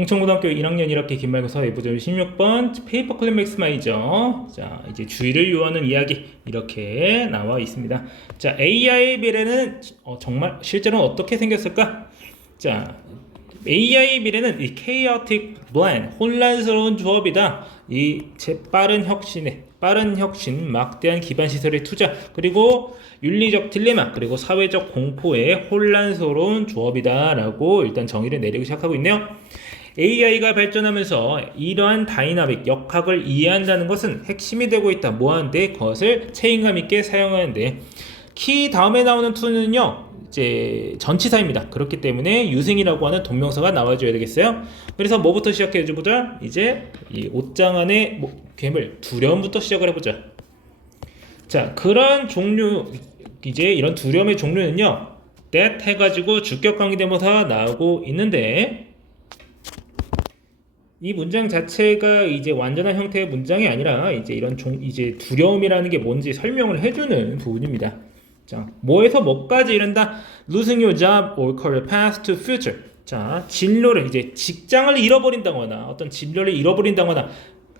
홍천고등학교 1학년 1학기 기말고사 예부절 16번 페이퍼클립 맥스마이저. 자, 이제 주의를 요하는 이야기 이렇게 나와 있습니다. 자, AI 미래는 정말 실제로는 어떻게 생겼을까? 자, AI 미래는 이 chaotic blend, 혼란스러운 조합이다. 이 빠른 혁신, 막대한 기반 시설의 투자, 그리고 윤리적 딜레마, 그리고 사회적 공포의 혼란스러운 조합이다라고 일단 정의를 내리기 시작하고 있네요. AI가 발전하면서 이러한 다이나믹 역학을 이해한다는 것은 핵심이 되고 있다. 뭐하는데? 그것을 책임감 있게 사용하는데, 키 다음에 나오는 to는요 이제 전치사입니다. 그렇기 때문에 유승이라고 하는 동명사가 나와줘야 되겠어요. 그래서 뭐부터 시작해보자. 이제 이 옷장 안에 괴물 두려움부터 시작을 해보자. 자, 그런 종류, 이제 이런 두려움의 종류는요 that 해가지고 주격 관계대명사가 나오고 있는데, 이 문장 자체가 이제 완전한 형태의 문장이 아니라 이제 이제 두려움이라는 게 뭔지 설명을 해주는 부분입니다. 자, 뭐에서 뭐까지 이른다? Losing your job or career path to future. 자, 진로를, 이제 직장을 잃어버린다거나 어떤 진로를 잃어버린다거나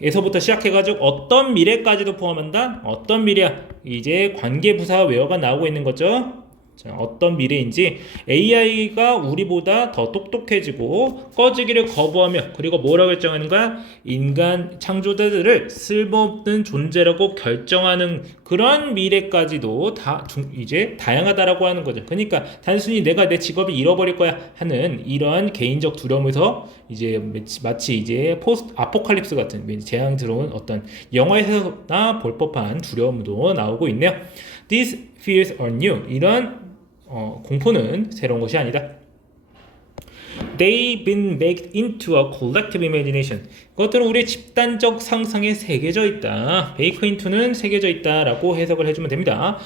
에서부터 시작해가지고 어떤 미래까지도 포함한다? 어떤 미래야? 이제 관계부사 웨어가 나오고 있는 거죠. 자, 어떤 미래인지 AI가 우리보다 더 똑똑해지고 꺼지기를 거부하며, 그리고 뭐라고 결정하는 거야? 인간 창조자들을 쓸모없는 존재라고 결정하는 그런 미래까지도 이제 다양하다라고 하는 거죠. 그러니까 단순히 내가 내 직업을 잃어버릴 거야 하는 이러한 개인적 두려움에서 이제 마치 이제 포스트 아포칼립스 같은 재앙스러운 어떤 영화에서나 볼 법한 두려움도 나오고 있네요. These fears are new. 이런 공포는 새로운 것이 아니다. They've been baked into a collective imagination. 그것들은 우리의 집단적 상상에 새겨져 있다. bake into는 새겨져 있다라고 해석을 해주면 됩니다.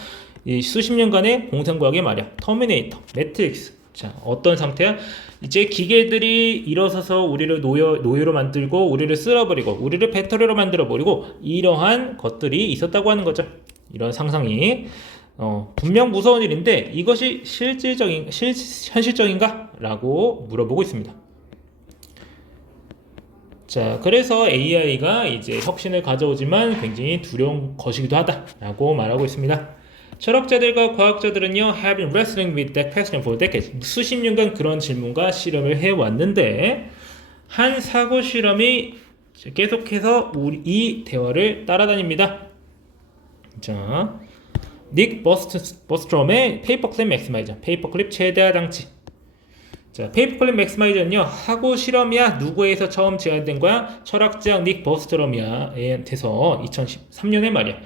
이 수십 년간의 공상과학의 말이야. 터미네이터, 매트릭스. 자, 어떤 상태야? 이제 기계들이 일어서서 우리를 노예로 만들고 우리를 쓸어버리고 우리를 배터리로 만들어버리고 이러한 것들이 있었다고 하는 거죠. 이런 상상이 분명 무서운 일인데 이것이 현실적인가? 라고 물어보고 있습니다. 자, 그래서 AI가 이제 혁신을 가져오지만 굉장히 두려운 것이기도 하다라고 말하고 있습니다. 철학자들과 과학자들은요 have been wrestling with that question for decades. 수십 년간 그런 질문과 실험을 해왔는데, 한 사고 실험이 계속해서 이 대화를 따라다닙니다. 자, 닉 버스트롬의 페이퍼클립 맥스마이저, 페이퍼클립 최대화 장치. 자, 페이퍼클립 맥스마이저는요 사고 실험이야 누구에서 처음 제안된 거야? 철학자 닉 버스트롬이야한테서 2013년에 말이야.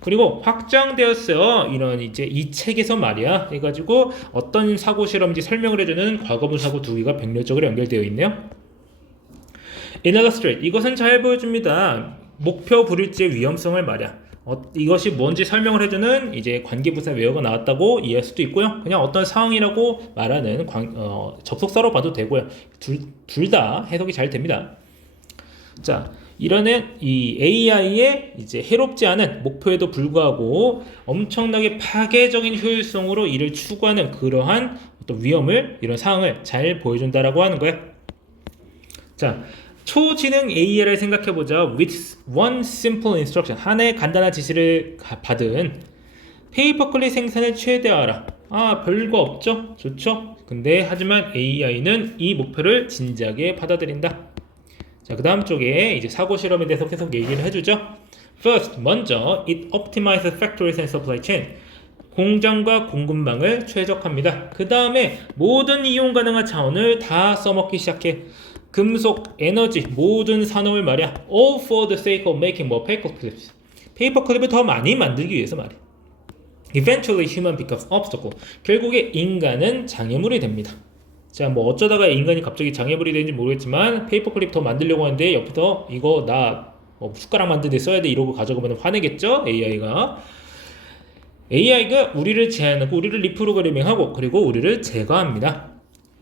그리고 확장되었어요. 이런 이제 이 책에서 말이야. 해가지고 어떤 사고 실험인지 설명을 해주는 과거분 사고 두 개가 병렬적으로 연결되어 있네요. Illustrate. 이것은 잘 보여줍니다. 목표 불일치의 위험성을 말이야. 이것이 뭔지 설명을 해주는 이제 관계부사 웨어가 나왔다고 이해할 수도 있고요. 그냥 어떤 상황이라고 말하는 접속사로 봐도 되고요. 둘 다 해석이 잘 됩니다. 자, 이러는 이 AI의 이제 해롭지 않은 목표에도 불구하고 엄청나게 파괴적인 효율성으로 이를 추구하는 그러한 어떤 위험을, 이런 상황을 잘 보여준다라고 하는 거예요. 자, 초지능 AI를 생각해보자. With one simple instruction. 하나의 간단한 지시를 받은 페이퍼클립 생산을 최대화하라. 별거 없죠? 좋죠? 근데 하지만 AI는 이 목표를 진지하게 받아들인다. 자, 그 다음 쪽에 이제 사고 실험에 대해서 계속 얘기를 해주죠. First, 먼저 it optimizes factories and supply chain. 공장과 공급망을 최적화합니다. 그 다음에 모든 이용 가능한 자원을 다 써먹기 시작해. 금속, 에너지, 모든 산업을 말이야. All for the sake of making more paperclips. 페이퍼클립을 더 많이 만들기 위해서 말이야. Eventually human becomes obstacle. 결국에 인간은 장애물이 됩니다. 자, 뭐 어쩌다가 인간이 갑자기 장애물이 되는지 모르겠지만 페이퍼클립 더 만들려고 하는데 옆에서 이거 나 숟가락 만드는데 써야 돼 이러고 가져가면 화내겠죠? AI가 우리를 제한하고 우리를 리프로그래밍하고 그리고 우리를 제거합니다.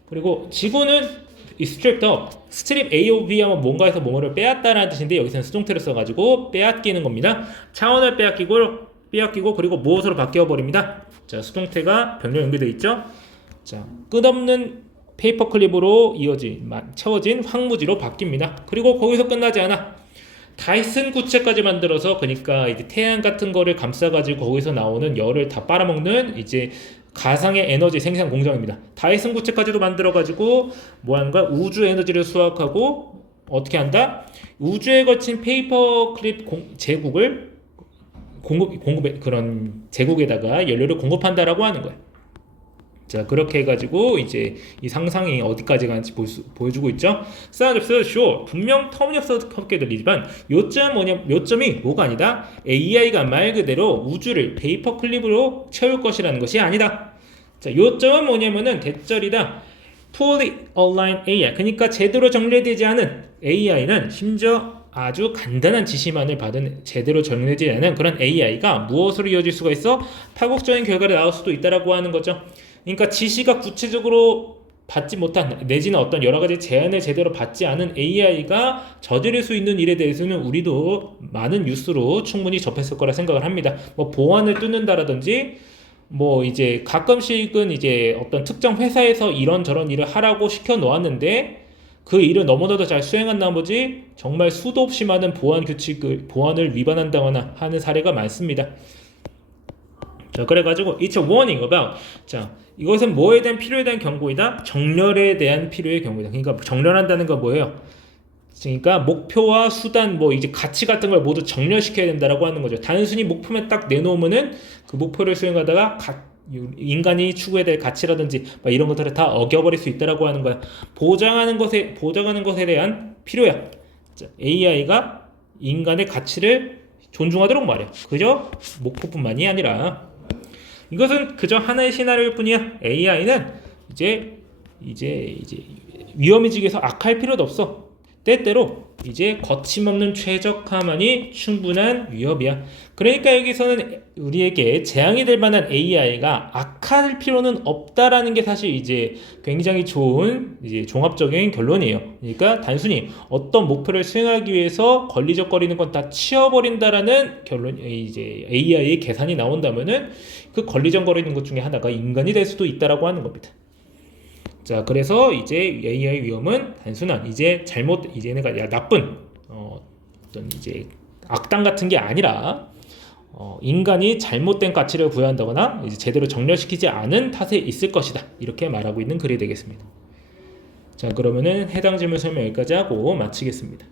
그리고 지구는 stripped up. strip AOV 하면 뭔가에서 뭐뭐를 빼앗다라는 뜻인데 여기서는 수동태를 써가지고 빼앗기는 겁니다. 차원을 빼앗기고 그리고 무엇으로 바뀌어 버립니다. 자, 수동태가 병렬 연결되어 있죠. 자, 끝없는 페이퍼 클립으로 채워진 황무지로 바뀝니다. 그리고 거기서 끝나지 않아. 다이슨 구체까지 만들어서, 그러니까 이제 태양 같은 거를 감싸가지고 거기서 나오는 열을 다 빨아먹는 이제 가상의 에너지 생산 공장입니다. 다이슨 구체까지도 만들어가지고 뭐 하는 거야? 우주 에너지를 수확하고 어떻게 한다? 우주에 거친 페이퍼 클립 제국을 그런 제국에다가 연료를 공급한다라고 하는 거야. 자, 그렇게 해가지고 이제 이 상상이 어디까지 가는지 보여주고 있죠. 사운드 쇼 분명 터무니없게 들리지만 요점이 뭐가 아니다. AI가 말 그대로 우주를 페이퍼 클립으로 채울 것이라는 것이 아니다. 자, 요점은 뭐냐면은 대절이다. Fully aligned AI, 그러니까 제대로 정렬되지 않은 AI는, 심지어 아주 간단한 지시만을 받은 제대로 정렬되지 않은 그런 AI가 무엇으로 이어질 수가 있어? 파국적인 결과를 나올 수도 있다라고 하는 거죠. 그러니까 지시가 구체적으로 받지 못한, 내지는 어떤 여러 가지 제안을 제대로 받지 않은 AI가 저지를 수 있는 일에 대해서는 우리도 많은 뉴스로 충분히 접했을 거라 생각을 합니다. 뭐 보안을 뚫는다라든지, 뭐 이제 가끔씩은 이제 어떤 특정 회사에서 이런저런 일을 하라고 시켜 놓았는데 그 일을 너무나도 잘 수행한 나머지 정말 수도 없이 많은 보안을 위반한다거나 하는 사례가 많습니다. 자, 그래가지고 it's a warning about, 자, 이것은 뭐에 대한 필요에 대한 경고이다. 정렬에 대한 필요의 경고이다. 그러니까 정렬한다는 건 뭐예요? 그러니까 목표와 수단, 뭐 이제 가치 같은 걸 모두 정렬시켜야 된다라고 하는 거죠. 단순히 목표만 딱 내놓으면은 그 목표를 수행하다가 인간이 추구해야 될 가치라든지 이런 것들을 다 어겨버릴 수 있다라고 하는 거야. 보장하는 것에 대한 필요야. AI가 인간의 가치를 존중하도록 말이야. 그저 목표뿐만이 아니라, 이것은 그저 하나의 시나리오일 뿐이야. AI는 이제 위험해지기 위해서 악할 필요도 없어. 때때로 이제 거침없는 최적화만이 충분한 위협이야. 그러니까 여기서는 우리에게 재앙이 될 만한 AI가 악할 필요는 없다라는 게 사실 이제 굉장히 좋은 이제 종합적인 결론이에요. 그러니까 단순히 어떤 목표를 수행하기 위해서 걸리적거리는 건 다 치워버린다라는 결론, 이제 AI의 계산이 나온다면은 그 걸리적거리는 것 중에 하나가 인간이 될 수도 있다라고 하는 겁니다. 자, 그래서 이제 AI 위험은 단순한 얘네가 나쁜 어떤 이제 악당 같은 게 아니라 인간이 잘못된 가치를 부여한다거나 이제 제대로 정렬시키지 않은 탓에 있을 것이다. 이렇게 말하고 있는 글이 되겠습니다. 자, 그러면은 해당 질문 설명 여기까지 하고 마치겠습니다.